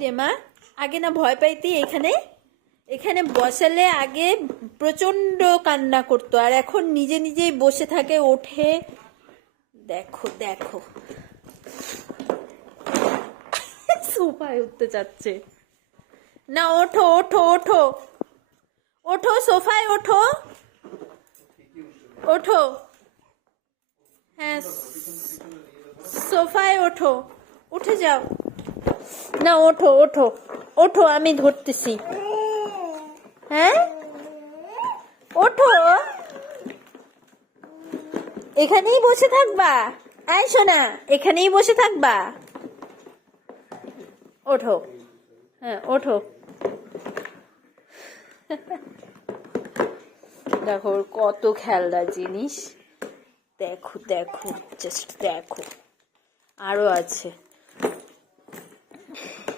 রে মা, আগে না ভয় পাইতি? এখানে এখানে বসালে আগে প্রচন্ড কান্না করতো, আর এখন নিজে নিজেই বসে থাকে, ওঠে। দেখো দেখো, সোফায় উঠতে চাচ্ছে না। ওঠো ওঠো ওঠো ওঠো, সোফায় ওঠো ওঠো। হ্যাঁ, সোফায় ওঠো, উঠে যাও না। ওঠো ওঠো ওঠো, আমি ধরতেছি। হ্যাঁ, ওঠো। এখানেই বসে থাকবা? এই শোনা, এখানেই বসে থাকবা? ওঠো। হ্যাঁ, ওঠো। দেখো ওর কত খেলনার জিনিস। দেখো দেখো, জাস্ট দেখো, আরো আছে।